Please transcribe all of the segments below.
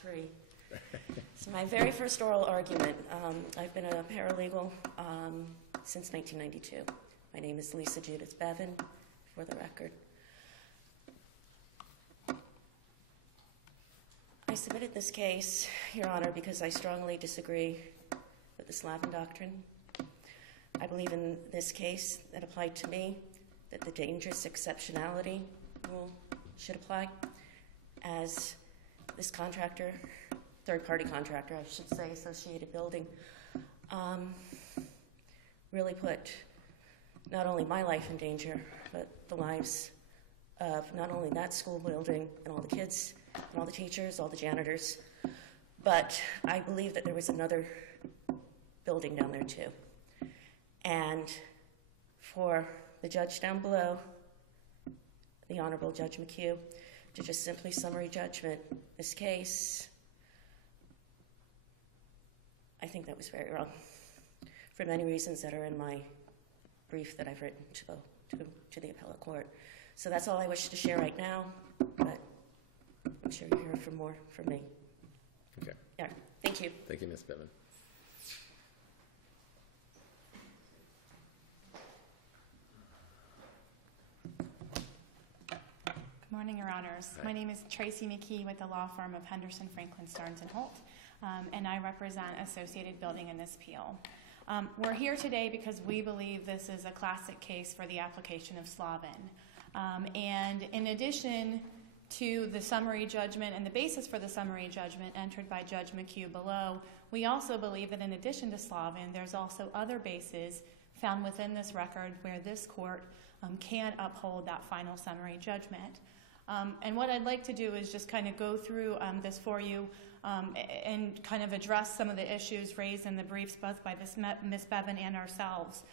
3. So my very first oral argument, I've been a paralegal since 1992. My name is Lisa Judith Bevin, for the record. I submitted this case, Your Honor, because I strongly disagree with the Slavin doctrine. I believe in this case that applied to me that the dangerous exceptionality rule should apply, as this contractor, third-party contractor, I should say, associated building, really put not only my life in danger, but the lives of not only that school building and all the kids and all the teachers, all the janitors, but I believe that there was another building down there too. And for the judge down below, the Honorable Judge McHugh, to just simply summary judgment this case, I think that was very wrong for many reasons that are in my brief that I've written to the appellate court. So that's all I wish to share right now, but I'm sure you'll hear from more from me. Okay. Yeah. Thank you. Thank you, Ms. Bevin. Good morning, Your Honors. Hi. My name is Tracy McKee with the law firm of Henderson, Franklin, Starnes & Holt, and I represent Associated Building in this appeal. We're here today because we believe this is a classic case for the application of Slavin. And in addition to the summary judgment and the basis for the summary judgment entered by Judge McHugh below, we also believe that in addition to Slavin, there's also other bases found within this record where this court can uphold that final summary judgment. And what I'd like to do is just kind of go through this for you and kind of address some of the issues raised in the briefs both by Ms. Bevin and ourselves.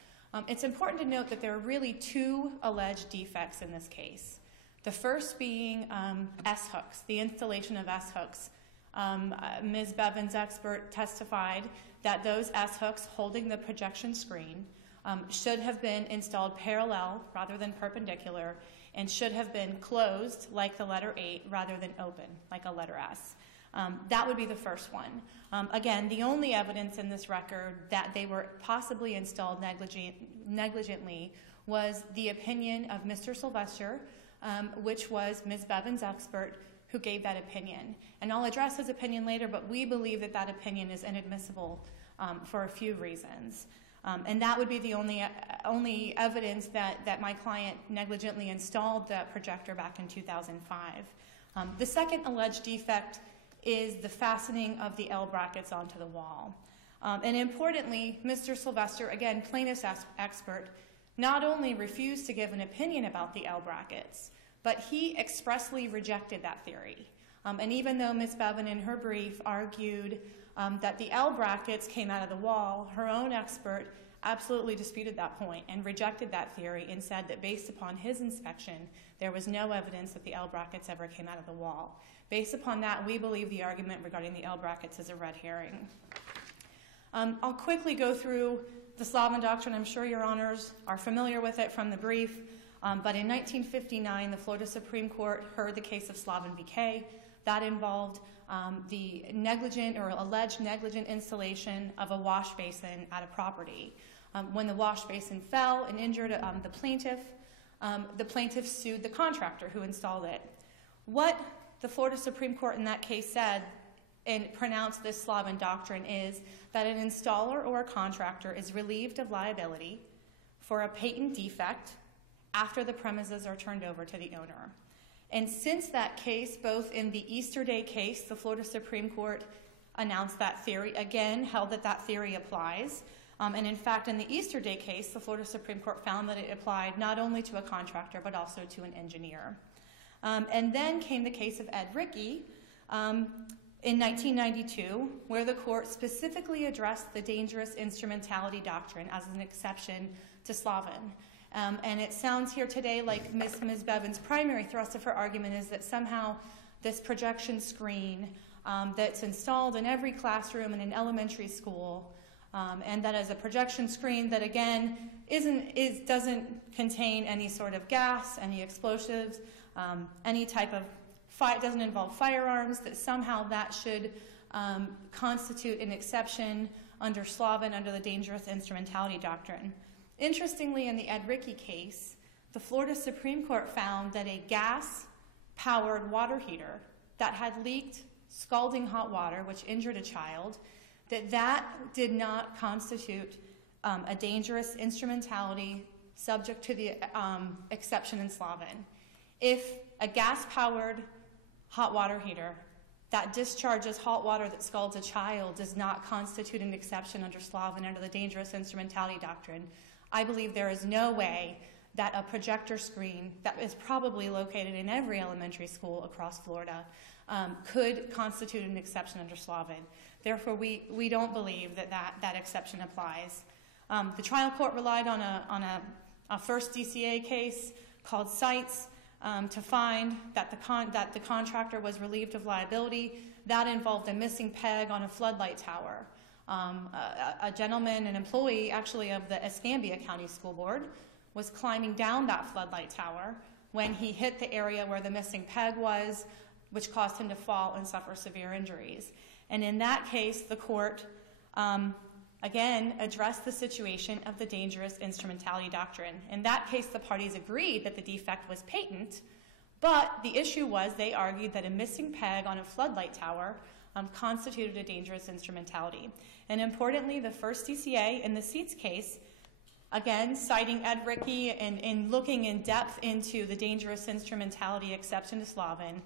It's important to note that there are really two alleged defects in this case. The first being S-hooks, the installation of S-hooks. Ms. Bevin's expert testified that those S-hooks holding the projection screen should have been installed parallel rather than perpendicular and should have been closed like the letter 8 rather than open like a letter S. That would be the first one. Again, the only evidence in this record that they were possibly installed negligently was the opinion of Mr. Sylvester, which was Ms. Bevin's expert who gave that opinion. And I'll address his opinion later, but we believe that that opinion is inadmissible for a few reasons. And that would be the only evidence that my client negligently installed the projector back in 2005. The second alleged defect is the fastening of the L brackets onto the wall. And importantly, Mr. Sylvester, again, plaintiff's expert, not only refused to give an opinion about the L brackets, but he expressly rejected that theory. And even though Ms. Bevin in her brief argued that the L brackets came out of the wall, her own expert absolutely disputed that point and rejected that theory and said that based upon his inspection, there was no evidence that the L brackets ever came out of the wall. Based upon that, we believe the argument regarding the L brackets is a red herring. I'll quickly go through the Slavin doctrine. I'm sure Your Honors are familiar with it from the brief. But in 1959, the Florida Supreme Court heard the case of Slavin v. Kay. That involved the negligent or alleged negligent installation of a wash basin at a property. When the wash basin fell and injured the plaintiff sued the contractor who installed it. What the Florida Supreme Court in that case said and pronounced this Slavin doctrine is that an installer or a contractor is relieved of liability for a patent defect after the premises are turned over to the owner. And since that case, both in the Easter Day case, the Florida Supreme Court announced that theory, again, held that that theory applies. And in fact, in the Easter Day case, the Florida Supreme Court found that it applied not only to a contractor, but also to an engineer. And then came the case of Ed Rickey in 1992, where the court specifically addressed the dangerous instrumentality doctrine as an exception to Slavin. And it sounds here today like Ms. Bevin's primary thrust of her argument is that somehow this projection screen that's installed in every classroom in an elementary school, and that is a projection screen that, again, doesn't contain any sort of gas, any explosives, any type of doesn't involve firearms, that somehow that should constitute an exception under Slavin, under the dangerous instrumentality doctrine. Interestingly, in the Ed Rickey case, the Florida Supreme Court found that a gas-powered water heater that had leaked scalding hot water, which injured a child, that did not constitute a dangerous instrumentality subject to the exception in Slavin. If a gas-powered hot water heater that discharges hot water that scalds a child does not constitute an exception under Slavin, under the dangerous instrumentality doctrine, I believe there is no way that a projector screen that is probably located in every elementary school across Florida could constitute an exception under Slavin. Therefore, we don't believe that exception applies. The trial court relied on a first DCA case called Sites to find that the contractor was relieved of liability. That involved a missing peg on a floodlight tower. A gentleman, an employee actually of the Escambia County School Board, was climbing down that floodlight tower when he hit the area where the missing peg was, which caused him to fall and suffer severe injuries. And in that case, the court, again, addressed the situation of the dangerous instrumentality doctrine. In that case, the parties agreed that the defect was patent, but the issue was they argued that a missing peg on a floodlight tower constituted a dangerous instrumentality. And importantly, the first DCA in the Seats case, again, citing Ed Rickey and looking in depth into the dangerous instrumentality exception to Slavin,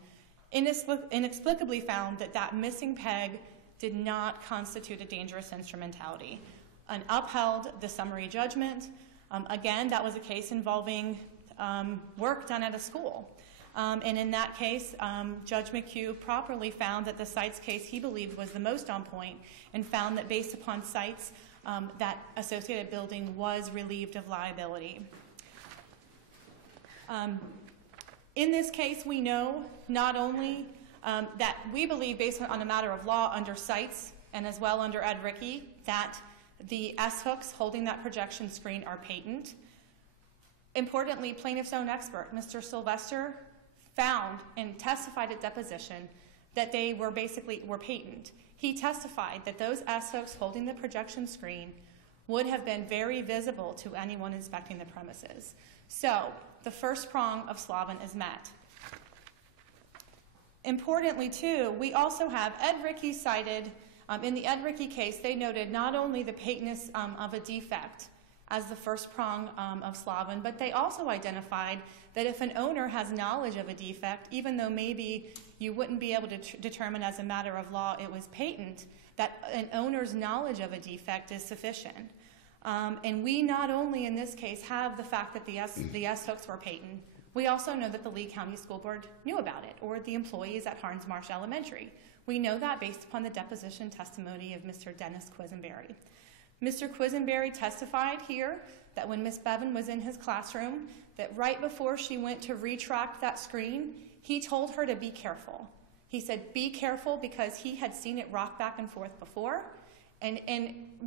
inexplicably found that missing peg did not constitute a dangerous instrumentality and upheld the summary judgment. Again, that was a case involving work done at a school. And in that case, Judge McHugh properly found that the Sites case he believed was the most on point and found that based upon Sites, that associated building was relieved of liability. In this case, we know not only that we believe, based on a matter of law under Sites and as well under Ed Rickey, that the S-hooks holding that projection screen are patent. Importantly, plaintiff's own expert, Mr. Sylvester, found and testified at deposition that they were patent. He testified that those S-hooks holding the projection screen would have been very visible to anyone inspecting the premises. So the first prong of Slavin is met. Importantly, too, we also have Ed Rickey cited. In the Ed Rickey case, they noted not only the patentness of a defect as the first prong of Slavin, but they also identified that if an owner has knowledge of a defect, even though maybe you wouldn't be able to determine as a matter of law it was patent, that an owner's knowledge of a defect is sufficient. And we not only in this case have the fact that the S-hooks were patent, we also know that the Lee County School Board knew about it, or the employees at Harns Marsh Elementary. We know that based upon the deposition testimony of Mr. Dennis Quisenberry. Mr. Quisenberry testified here that when Ms. Bevan was in his classroom, that right before she went to retract that screen, he told her to be careful. He said, be careful, because he had seen it rock back and forth before, and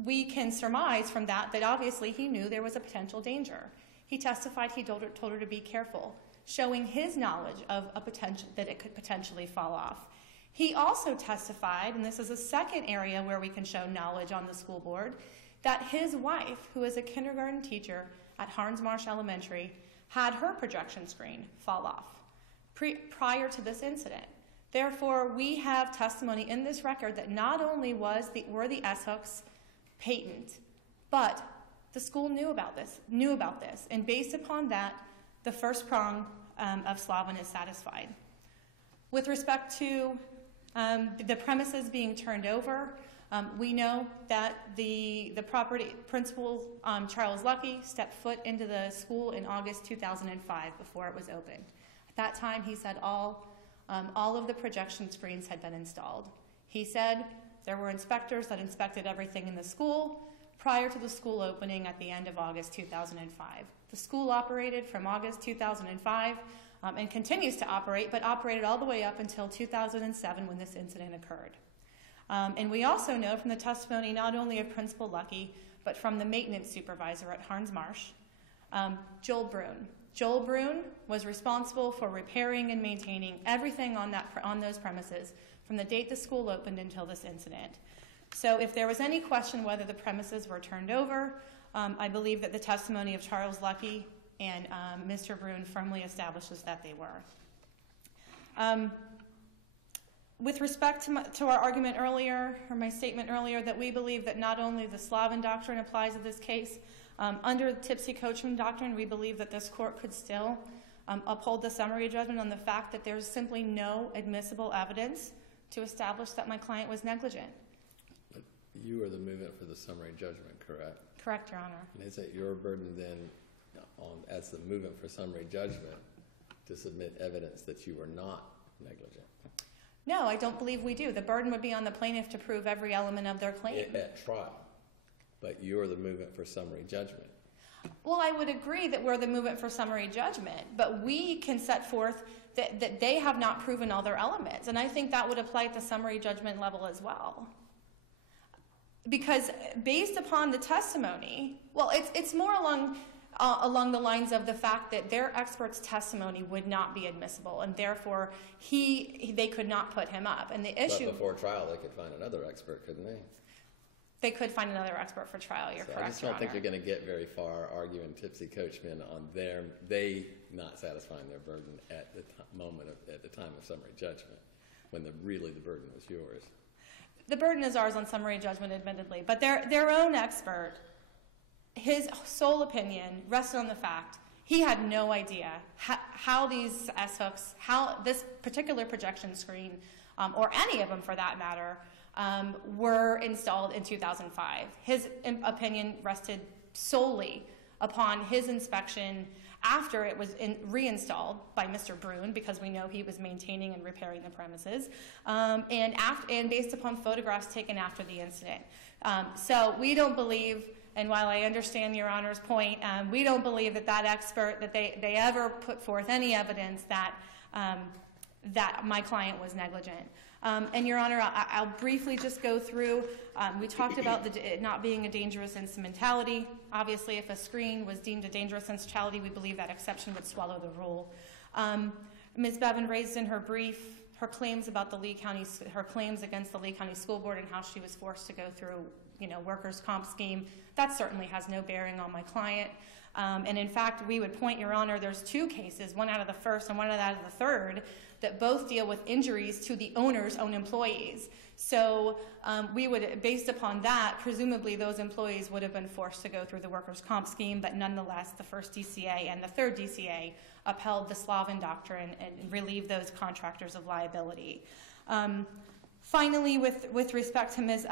we can surmise from that obviously he knew there was a potential danger. He testified he told her to be careful, showing his knowledge of a potential that it could potentially fall off. He also testified, and this is a second area where we can show knowledge on the school board, that his wife, who is a kindergarten teacher at Harns Marsh Elementary, had her projection screen fall off prior to this incident. Therefore, we have testimony in this record that not only were the S-hooks patent, but the school knew about this, and based upon that, the first prong of Slavin is satisfied. With respect to the premises being turned over, we know that the property principal, Charles Lucky, stepped foot into the school in August 2005 before it was opened. At that time, he said all of the projection screens had been installed. He said there were inspectors that inspected everything in the school prior to the school opening at the end of August 2005. The school operated from August 2005 and continues to operate, but operated all the way up until 2007 when this incident occurred. And we also know from the testimony not only of Principal Lucky, but from the maintenance supervisor at Harns Marsh, Joel Brune. Joel Brune was responsible for repairing and maintaining everything on those premises from the date the school opened until this incident. So if there was any question whether the premises were turned over, I believe that the testimony of Charles Lucky and Mr. Brune firmly establishes that they were. With respect to our argument earlier, or my statement earlier, that we believe that not only the Slavin doctrine applies in this case, under the tipsy coachman doctrine, we believe that this court could still uphold the summary judgment on the fact that there's simply no admissible evidence to establish that my client was negligent. But you are the movement for the summary judgment, correct? Correct, Your Honor. And is it your burden then, as the movement for summary judgment, to submit evidence that you were not negligent? No, I don't believe we do. The burden would be on the plaintiff to prove every element of their claim. At trial. But you're the movement for summary judgment. Well, I would agree that we're the movement for summary judgment, but we can set forth that they have not proven all their elements. And I think that would apply at the summary judgment level as well. Because based upon the testimony, well, it's more along the lines of the fact that their expert's testimony would not be admissible, and therefore they could not put him up. And the issue, but before trial, they could find another expert, couldn't they? They could find another expert for trial. You're correct, I just don't think you're going to get very far arguing tipsy coachmen on they not satisfying their burden at the at the time of summary judgment, when really the burden was yours. The burden is ours on summary judgment, admittedly, but their own expert, his sole opinion rested on the fact he had no idea how these S-hooks, how this particular projection screen, or any of them for that matter, were installed in 2005. His opinion rested solely upon his inspection after it was reinstalled by Mr. Brune, because we know he was maintaining and repairing the premises, and based upon photographs taken after the incident. So we don't believe, and while I understand Your Honor's point, we don't believe that expert, that they ever put forth any evidence that my client was negligent. And Your Honor, I'll briefly just go through, we talked about it not being a dangerous instrumentality. Obviously, if a screen was deemed a dangerous instrumentality, we believe that exception would swallow the rule. Ms. Bevan raised in her brief her claims about her claims against the Lee County School Board and how she was forced to go through, workers' comp scheme. That certainly has no bearing on my client. And in fact, we would point, Your Honor, there's two cases, one out of the first and one out of the third, that both deal with injuries to the owner's own employees. So we would, based upon that, presumably those employees would have been forced to go through the workers' comp scheme, but nonetheless, the first DCA and the third DCA upheld the Slavin doctrine and relieved those contractors of liability. Finally, with respect to Ms.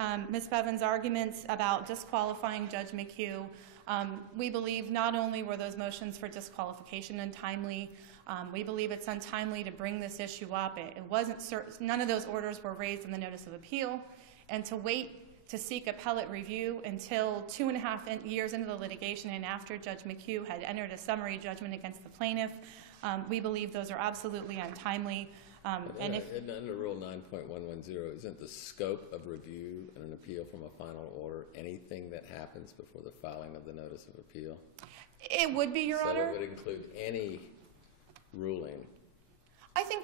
Bevan's arguments about disqualifying Judge McHugh, we believe not only were those motions for disqualification untimely, we believe it's untimely to bring this issue up. None of those orders were raised in the notice of appeal, and to wait to seek appellate review until 2.5 years into the litigation and after Judge McHugh had entered a summary judgment against the plaintiff, we believe those are absolutely untimely. And under Rule 9.110, isn't the scope of review and an appeal from a final order anything that happens before the filing of the notice of appeal? It would be, Your Honor. So it would include any ruling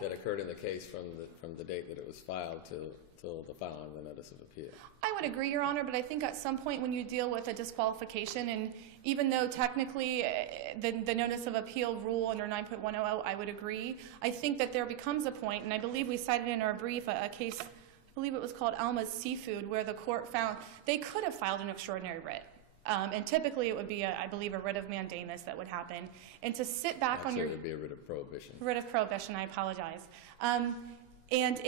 that occurred in the case from the date that it was filed till the filing of the notice of appeal. I would agree, Your Honor, but I think at some point when you deal with a disqualification, and even though technically the notice of appeal rule under 9.100, I would agree, I think that there becomes a point, and I believe we cited in our brief a case, I believe it was called Alma's Seafood, where the court found they could have filed an extraordinary writ. And typically it would be, I believe, a writ of mandamus that would happen. And to sit back on your... Actually, it would be a writ of prohibition. Writ of prohibition, I apologize. And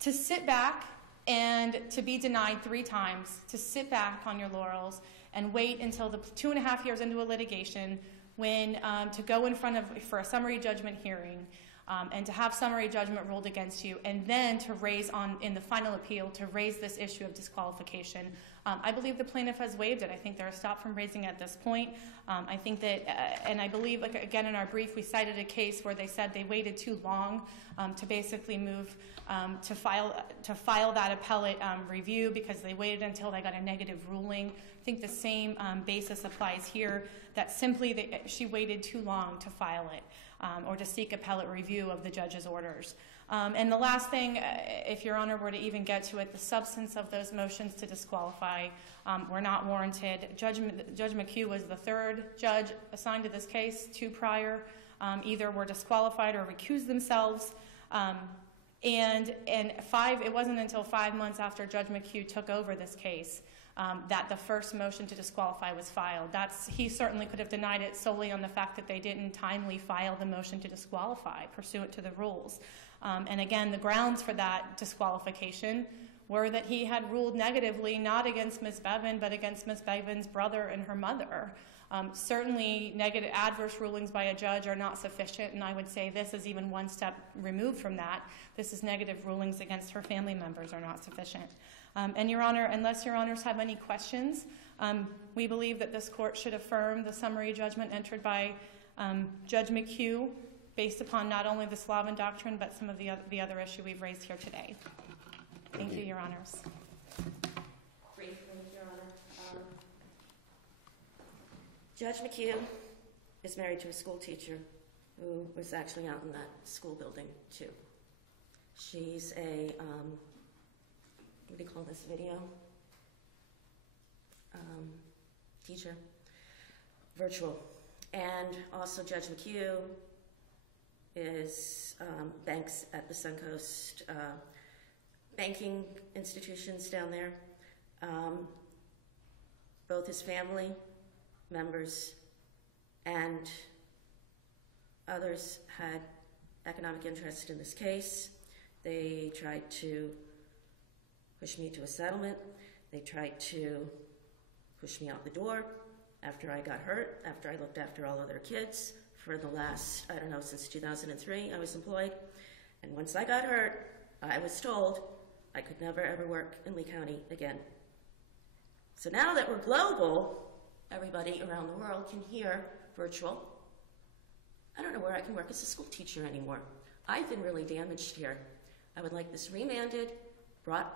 to sit back and to be denied 3 times, to sit back on your laurels and wait until the 2.5 years into a litigation when to go in front of, for a summary judgment hearing, And to have summary judgment ruled against you, and then to raise in the final appeal, to raise this issue of disqualification, I believe the plaintiff has waived it. I think they're stopped from raising it at this point. I think that, and I believe, like, again, in our brief, we cited a case where they said they waited too long to basically move to file that appellate review because they waited until they got a negative ruling. I think the same basis applies here, that simply she waited too long to file it or to seek appellate review of the judge's orders. And the last thing, if Your Honor were to even get to it, the substance of those motions to disqualify were not warranted. Judge McHugh was the third judge assigned to this case. Two prior either were disqualified or recused themselves. It wasn't until 5 months after Judge McHugh took over this case that the first motion to disqualify was filed. He certainly could have denied it solely on the fact that they didn't timely file the motion to disqualify pursuant to the rules. And again, the grounds for that disqualification were that he had ruled negatively not against Ms. Bevan, but against Ms. Bevan's brother and her mother. Certainly, negative adverse rulings by a judge are not sufficient, and I would say this is even one step removed from that. This is negative rulings against her family members are not sufficient. And Your Honor, unless Your Honors have any questions, we believe that this court should affirm the summary judgment entered by Judge McHugh based upon not only the Slavin doctrine, but some of the other issue we've raised here today. Thank you, Your Honors. Briefly, Your Honor. Judge McHugh is married to a school teacher who was actually out in that school building, too. She's a, what do you call this video? Teacher. Virtual. And also Judge McHugh banks at the Suncoast banking institutions down there. Both his family members and others had economic interest in this case. They tried to push me to a settlement. They tried to push me out the door after I got hurt, after I looked after all of their kids. For the last, I don't know, since 2003, I was employed. And once I got hurt, I was told I could never, ever work in Lee County again. So now that we're global, everybody around the world can hear virtual. I don't know where I can work as a school teacher anymore. I've been really damaged here. I would like this remanded, brought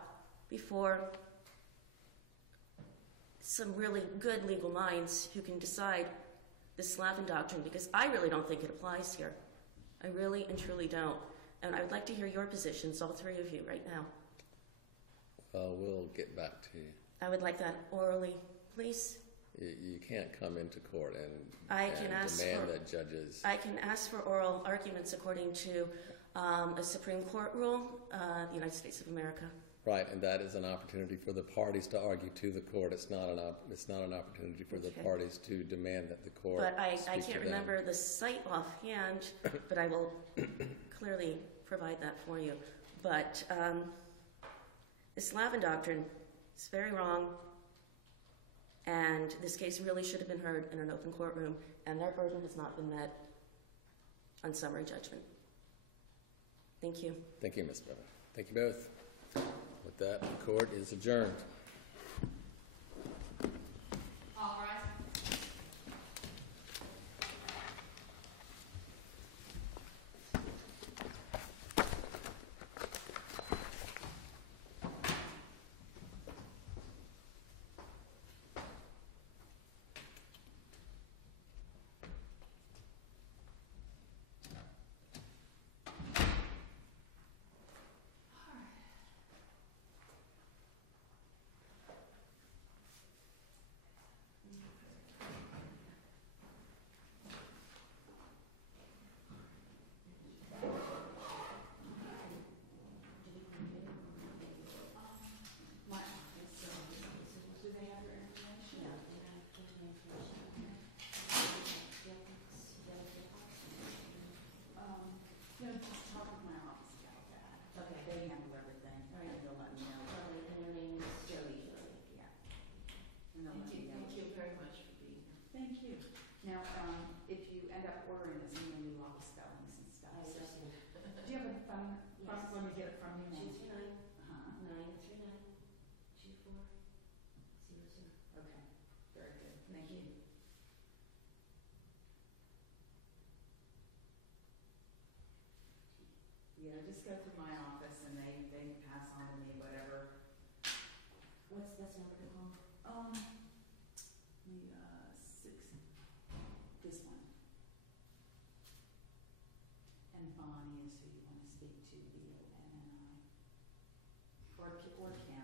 before some really good legal minds who can decide the Slavin doctrine, because I really don't think it applies here. I really and truly don't. And I would like to hear your positions, all three of you, right now. We'll get back to you. I would like that orally, please. You can't come into court and demand that judges... I can ask for oral arguments according to a Supreme Court rule, the United States of America. Right, and that is an opportunity for the parties to argue to the court. It's not an opportunity for the parties to demand that the court. But I can't remember the site offhand, but I will clearly provide that for you. But the Slavin doctrine is very wrong, and this case really should have been heard in an open courtroom, and their burden has not been met on summary judgment. Thank you. Thank you, Ms. Bevan. Thank you both. With that, the court is adjourned. All rise. just go through my office and they pass on to me whatever. What's this number to call? This one. And Bonnie is who you want to speak to, B-O-N-N-I. Or Ken.